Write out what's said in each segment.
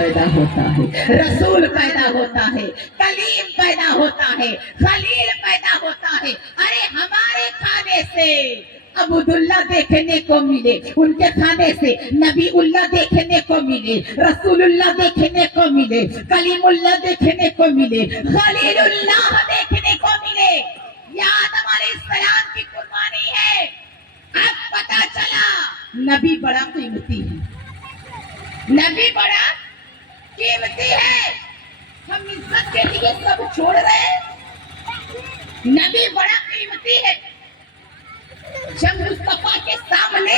پیدا ہوتا ہے، رسول پیدا ہوتا ہے، کلیم پیدا ہوتا ہے، خلیل پیدا ہوتا ہے۔ ارے ہمارے کھانے سے عبداللہ دیکھنے کو ملے، ان کے کھانے سے نبی اللہ دیکھنے کو ملے، رسول اللہ دیکھنے کو ملے، کلیم اللہ دیکھنے کو ملے، خلیل اللہ دیکھنے کو ملے۔ یہ آدم علیہ السلام کی قربانی ہے۔ اب پتا چلا نبی بڑا قیمتی ہے، نبی بڑا قیمتی ہے۔ ہم عزت کے لیے سب چھوڑ رہے ہیں، نبی بڑا قیمتی ہے۔ جب مصطفیٰ کے سامنے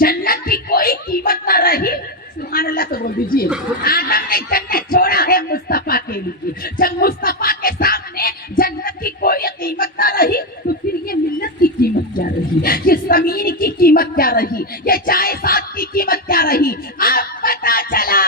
جنت کی کوئی قیمت نہ رہی، سبحان اللہ تو بول دیجیے، آدم نے جنت چھوڑا ہے مصطفیٰ کے لیے۔ جب مصطفیٰ کے سامنے جنت کی کوئی قیمت نہ رہی تو پھر یہ ملت کی قیمت کیا رہی، یہ زمین کی قیمت کیا رہی، یہ چائے ساتھ کی قیمت کیا رہی۔ اب پتا چلا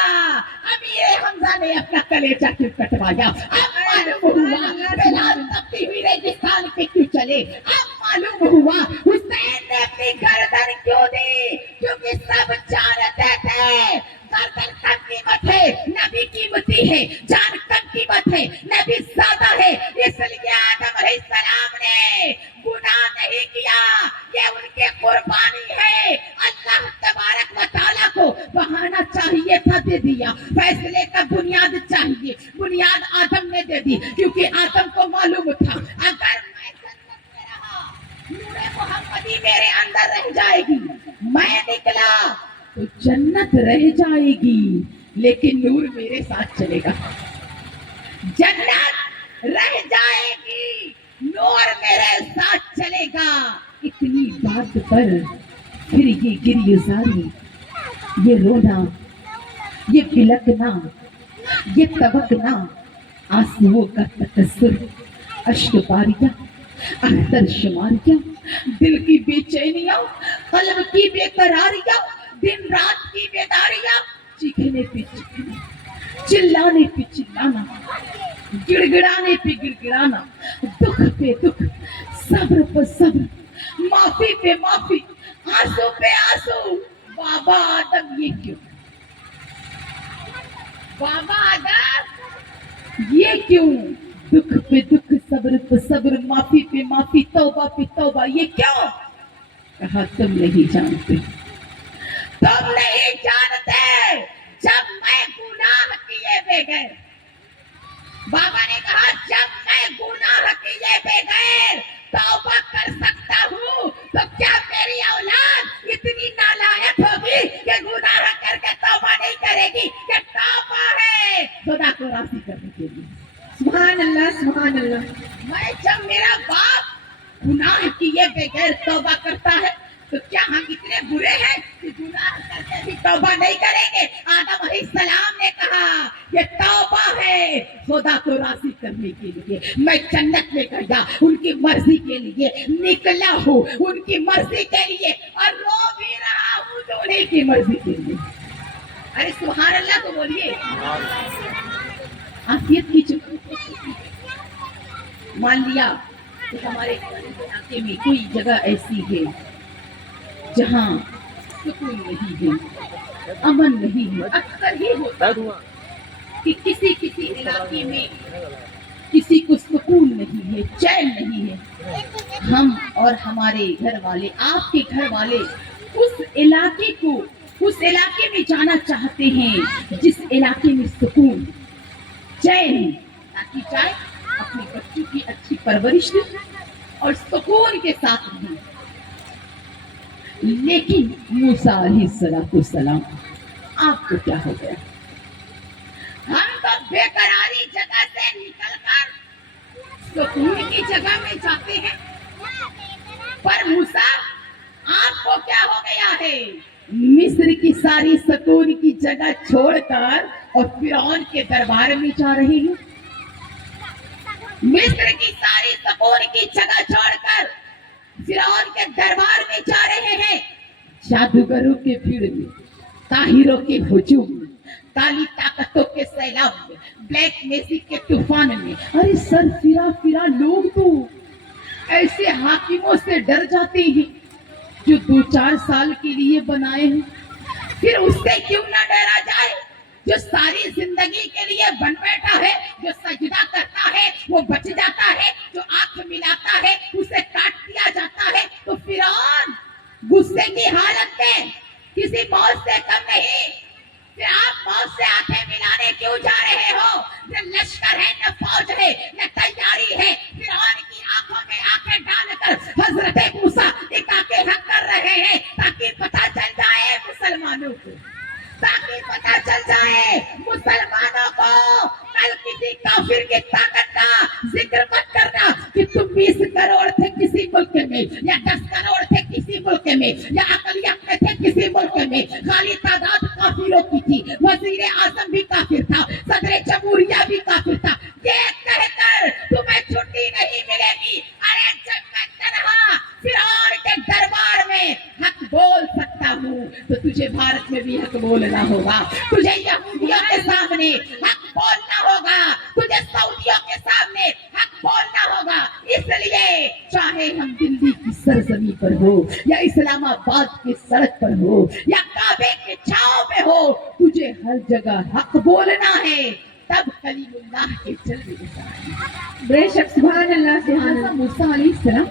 امیر حمزہ نے اپنا کلیجہ کیوں کٹوایا، اب معلوم ہوا بلال تپتی ہوئی ریگستان پہ کیوں چلے، اب معلوم ہوا حسین نے اپنی گردن کیوں دی، کیونکہ سب جانتے تھے گردن کم قیمت ہے، نبی قیمتی ہے، جان کم قیمت ہے، نبی زیادہ ہے۔ اس لیے آدم علیہ السلام نے گناہ نہیں کیا، یہ ان کے قربانی ہے۔ اللہ تبارک و تعالیٰ کو بہانا چاہیے تھا، دے دیا۔ فیصلے کا بنیاد چاہیے، بنیاد آدم نے دے دی، کیونکہ آدم کو معلوم تھا اگر میں جنت میں رہا نور محمدی میرے اندر رہ جائے گی، میں نکلا تو جنت رہ جائے گی لیکن نور میرے ساتھ چلے گا، جنت رہ جائے گی نور میرے ساتھ چلے گا۔ اتنی بات پر پھر یہ گریزاری، یہ رونا، یہ بلکنا، یہ تبکنا، آنسوؤں کا تکسر، اشک باریاں، اختر شماریاں، دل کی بے چینیاں، قلب کی بے قراریاں، دن رات کی بیداریاں، چیخنے پہ چیخنا، چلانے پہ چلانا، گڑ گڑانے پہ گڑ گڑانا، دکھ پہ دکھ، صبر پہ صبر، معافی پہ معافی، آنسو پہ آنسو۔ بابا آدم یہ کیوں، بابا آدم یہ کیوں، دکھ پہ دکھ، صبر پہ صبر، معافی پہ معافی، توبہ پہ توبہ، یہ کیوں؟ کہا تم نہیں جانتے، تم نہیں جانتے۔ جب میں گناہ کیے بغیر، بابا نے کہا جب میں گناہ کیے بغیر توبہ کر سکتا ہوں تو کیا میری اولاد اتنی نالائق ہوگی کہ گناہ کر کے توبہ نہیں کرے گی؟ کہ توبہ ہے خدا کو راضی کرنے کے لیے۔ سبحان اللہ، سبحان اللہ۔ میں جب میرا باپ گناہ کیے بغیر توبہ کرتا ہے تو کیا ہم اتنے برے ہیں کہ گناہ کر کے بھی توبہ نہیں کریں گے؟ آدم علیہ السلام نے کہا یہ توبہ ہے خدا کو راضی کرنے کے لیے، میں جنت میں گیا ان کی مرضی کے لیے، نکلا ہوں ان کی مرضی کے لیے، اور رو بھی رہا ہوں تو انہیں کی مرضی کے لیے۔ ارے سبحان اللہ کو بولیے۔ عافیت کی جگہ مان لیا کہ ہمارے علاقے میں کوئی جگہ ایسی ہے جہاں سکون نہیں ہے، امن نہیں ہے۔ اکثر ہی ہوتا کہ کسی علاقے میں کسی کو سکون نہیں ہے، چین نہیں ہے۔ ہم اور ہمارے گھر والے، آپ کے گھر والے اس علاقے میں جانا چاہتے ہیں جس علاقے میں سکون، چین، تاکہ جائے اپنے بچوں کی اچھی پرورش دے اور سکون کے ساتھ رہیں۔ لیکن موسیٰ علیہ السلام آپ کو کیا ہو گیا؟ ہم تو بے قراری جگہ سے نکل کر سکون کی جگہ میں جاتے ہیں، پر موسیٰ آپ کو کیا ہو گیا ہے؟ مصر کی ساری سکون کی جگہ چھوڑ کر اور فرعون کے دربار میں جا رہے ہیں۔ مصر کی ساری سکون کی جگہ چھوڑ کر فرعون کے دربار میں جا رہے ہیں، جادوگروں کے بھیڑ میں، طاہروں کے ہجوم میں، کالی طاقتوں کے سیلاب میں، بلیک میجک کے طوفان میں۔ ارے سر پھرا لوگ تو ایسے حاکموں سے ڈر جاتے ہیں جو 2-4 سال کے لیے بنائے ہیں، پھر اس سے کیوں نہ ڈرا جائے جو ساری सारी जिंदगी के लिए बन बैठा है। जो सजदा करता है वो बच जाता है, जो आंख मिलाता है उसे काट दिया जाता है। तो फिरौन गुस्से की हालत में किसी मौत से कम नहीं, फिर आप मौत से आंखें मिलाने क्यों जा रहे हो? न लश्कर है, न फौज है, न तैयारी है। फिरौन की आंखों में आंखें डालकर हजरत मूसा निकाह के हक कर रहे हैं, ताकि पता चल जाए मुसलमानों को, ताकि पता चल जाए मुसलमानों को। कल किसी काफिर की ताकत का जिक्र मत करना कि तुम 20 करोड़ थे किसी मुल्क में, या 10 करोड़ थे किसी मुल्क में, या अकलियत में थे किसी मुल्क में। खाली तादाद काफिरों की थी, वजीर आजम भी काफिर था, सदर जमहूरिया भी काफिर था। ये कहकर तुम्हें छुट्टी नहीं मिलेगी। अरे जब मैं तन्हा फिरौन के दरबार में हक बोल सकता हूँ, तो तुझे भारत में भी हक बोलना होगा, तुझे यहूदियों के सामने हक बोलना होगा, तुझे सऊदियों के सामने हक बोलना होगा। इसलिए चाहे हम दिल्ली की सरजमी पर हो, या इस्लामाबाद की सड़क पर हो, या काबे के छांव में हो, तुझे हर जगह हक बोलना है। तब कलीमुल्लाह के जलवे दिखाएंगे। बेशक सुभान अल्लाह से हाज़ा मूसा अलैहिस्सलाम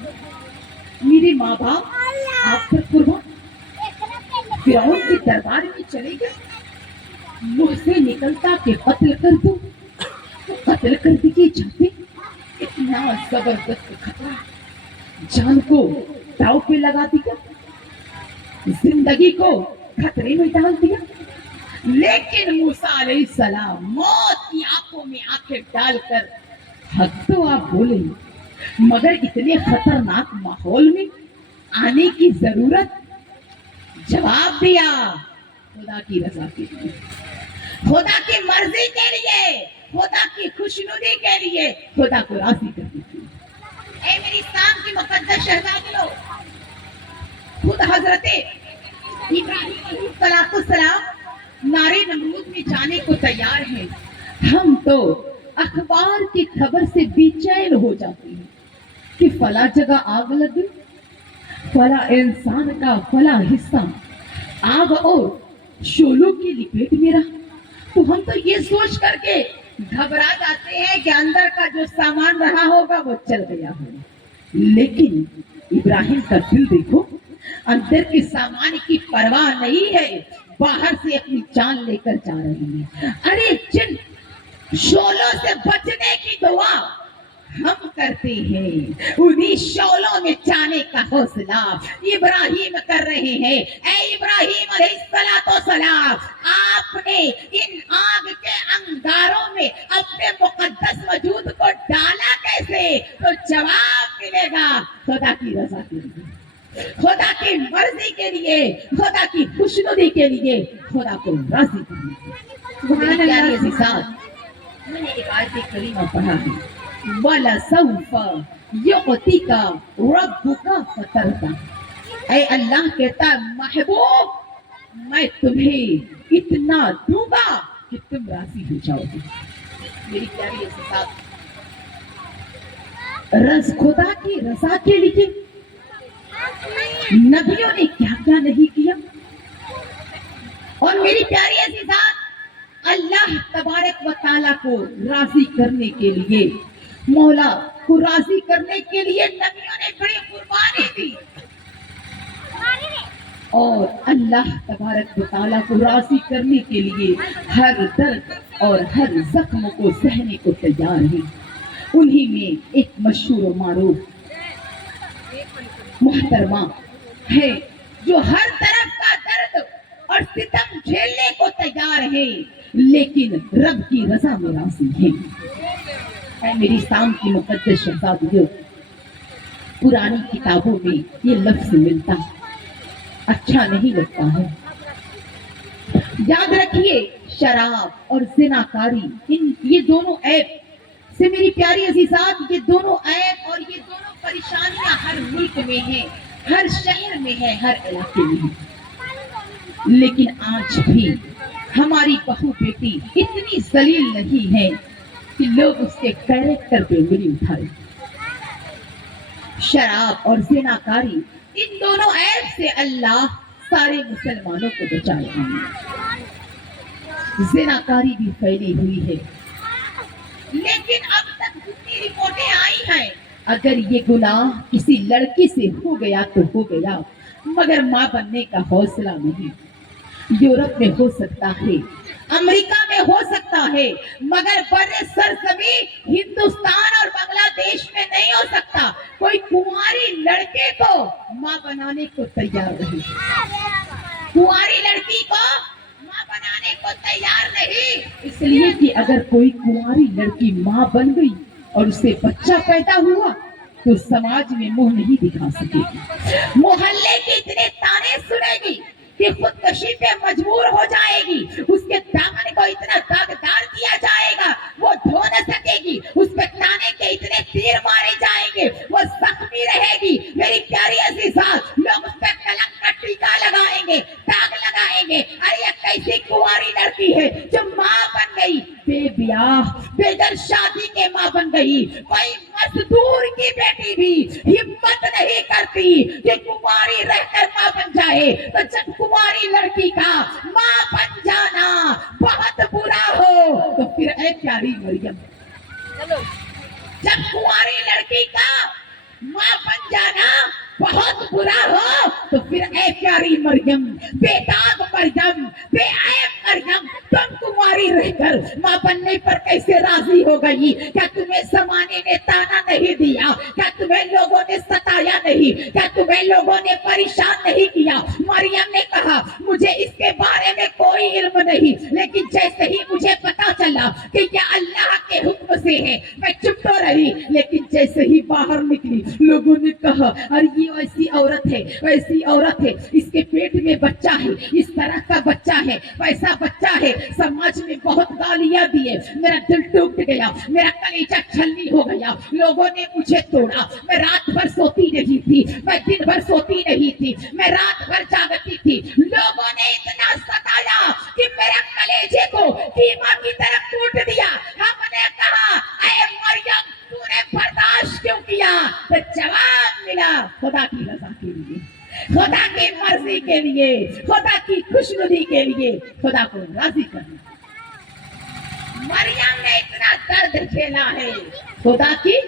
मेरे माँ बाप आप पर कुर्बान फिरौन के दरबार में चले गए। मुंह से निकलता कि कत्ल कर दो, तो कत्ल कर दिए जाते। इतना जबरदस्त खतरा, जान को दांव पे लगा दिया, जिंदगी को खतरे में डाल दिया। लेकिन मूसा अलैहिस्सलाम मौत की आंखों में आंखें डालकर हक तो आप बोले, मगर इतने खतरनाक माहौल में आने की जरूरत। जवाब दिया खुदा की रजा के लिए, खुदा की मर्जी के लिए, खुदा की खुशनुदी के लिए, खुदा को राजी करने के लिए। ए मेरी शाम की मुकद्दस शहजादियों, खुद हजरत इब्राहीम अलैहिस्सलाम नारे नमरूद में जाने को तैयार हैं। हम तो अखबार की खबर से बेचैन हो जाते हैं कि फला जगह आग लगी, फला इंसान का फला हिस्सा आग और शोलों की लिपेट में रहा। तो हम तो ये सोच करके घबरा जाते हैं कि अंदर का जो सामान रहा होगा वो चल गया होगा। लेकिन इब्राहिम का दिल देखो, अंदर के सामान की परवाह नहीं है, बाहर से अपनी जान लेकर जा रहे हैं। अरे जिन शोलों से बचने की दुआ हम करते हैं, उन्हीं शोलों में जाने का हौसला इब्राहिम कर रहे हैं। ऐ इब्राहिम अलैहिस्सलाम, आपने इन आग के अंगारों में अपने मुकद्दस वजूद को डाला कैसे? तो जवाब मिलेगा खुदा की रजा के लिए, खुदा की मर्जी के लिए, खुदा की खुशनुदी के लिए, खुदा को राजी करने के लिए। मैंने एक आयत करीमा पढ़ा है, वला सौफा युअतिका रब्बुका फतरदा। ऐ अल्लाह कहता है महबूब मैं तुम्हें इतना दूंगा कि तुम राजी हो जाओगे। मेरी प्यारी साथ, रस खुदा की रजा के लिए नबियों ने क्या क्या नहीं किया। और मेरी प्यारी ऐसी बात, अल्लाह तबारक व तआला को राजी करने के लिए, मौला को राजी करने के लिए नबियों ने बड़ी कुर्बानी दी। और अल्लाह तबारक व तआला को राजी करने के लिए हर दर्द और हर जख्म को सहने को तैयार है। उन्हीं में एक मशहूर मारूफ मोहतरमा है जो हर तरफ का दर्द और सितम झेलने को तैयार है, लेकिन रब की रजा में राजी है। मेरी शाम की मुकद्दस शहजादियों, पुरानी किताबों में ये लफ्ज मिलता, अच्छा नहीं लगता है। याद रखिए, शराब और जिनाकारी, इन ये दोनों ऐप से मेरी प्यारी अजीजात, ये दोनों ऐप और ये दोनों परेशानियां हर मुल्क में है, हर शहर में है, हर इलाके में है। लेकिन आज भी हमारी बहू बेटी इतनी जलील नहीं है कि लोग उसके कैरेक्टर पे उंगली उठाए। शराब और जिनाकारी, इन दोनों ऐप से अल्लाह सारे मुसलमानों को बचाए। जिनाकारी भी फैली हुई है। लेकिन अब तक जितनी रिपोर्टें आई हैं, अगर ये गुनाह किसी लड़की से हो गया तो हो गया, मगर माँ बनने का हौसला नहीं। यूरोप में हो सकता है, अमेरिका में हो सकता है, मगर बड़े सरसबी हिंदुस्तान और बांग्लादेश में नहीं हो सकता। कोई कुंवारी लड़के को माँ बनाने को तैयार नहीं, कुंवारी लड़की को माँ बनाने को तैयार नहीं। इसलिए कि अगर कोई कुंवारी लड़की माँ बन गई और उससे बच्चा पैदा हुआ तो समाज में मुंह नहीं दिखा सकेगी, मोहल्ले के इतने ताने सुनेगी कि खुदकशी पे मजबूर हो जाएगी, उसके दामन को इतना दागदार किया जाएगा वो धो न सकेगी, उस पे ताने के इतने तीर मारे जाएंगे वो जख्मी रहेगी। मेरी प्यारी अजीजा, लोग उस पे कलंक का टीका लगाएंगे, दाग लगाएंगे। अरे ये कैसी कुंवारी लड़की है जो माँ बन गई, बेब्याह बेदर शादी के माँ बन गई। कोई मजदूर की बेटी भी हिम्मत नहीं करती कि कुंवारी रहकर माँ बन जाए, तो जब कुंवारी लड़की का माँ बन जाना बहुत बुरा हो तो फिर ऐ प्यारी मरियम, जब कुंवारी लड़की का माँ बन जाना बहुत बुरा हो तो फिर ऐ प्यारी मरियम, बेदाग मरियम, बेऐब मरियम, तुम कुंवारी रहकर माँ बनने पर कैसे राजी हो गई? क्या तुम्हें ज़माने ने ताना नहीं दिया? क्या तुम्हें लोगों ने सताया नहीं? क्या तुम्हें लोगों ने परेशान नहीं किया? मरियम ने कहा मुझे इसके बारे में कोई इल्म नहीं, लेकिन जैसे ही मुझे पता चला कि ये अल्लाह के हुक्म से है, मैं चुप तो रही, लेकिन जैसे ही बाहर निकली लोगों ने कहा अरे ये ऐसी औरत है, वैसी औरत है, इसके पेट में बच्चा है, इस तरह का बच्चा है, वैसा बच्चा है। समाज में बहुत गालियां दिए, मेरा दिल टूट गया, मेरा कलेजा छलनी हो गया, लोगों ने मुझे तोड़ा। मैं रात भर सोती नहीं थी, मैं दिन भर सोती नहीं थी, मैं रात भर जागती थी। लोगों ने इतना सताया कि मेरा कलेजे को कीमा की तरह कूट दिया। हमने कहा ऐ मरियम तूने बर्दाश्त क्यों किया? तो जवाब मिला खुदा की रजा के लिए, खुदा की मर्जी के लिए, खुदा की खुशनुदी के लिए, खुदा को राजी करने। मरियम ने इतना दर्द झेला है खुदा की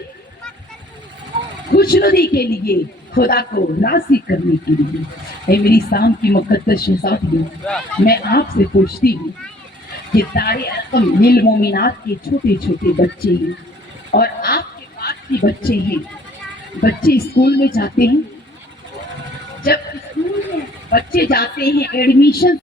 खुशनुदी के लिए, खुदा को राजी करने के लिए। ऐ मेरी शाम की मुकद्दस शहजादियों, मैं आपसे पूछती हूँ कि दारे अरकम लिल मोमिनात के छोटे छोटे बच्चे हैं और आपके पास भी बच्चे हैं, बच्चे स्कूल में जाते हैं, जब स्कूल में बच्चे जाते हैं एडमिशन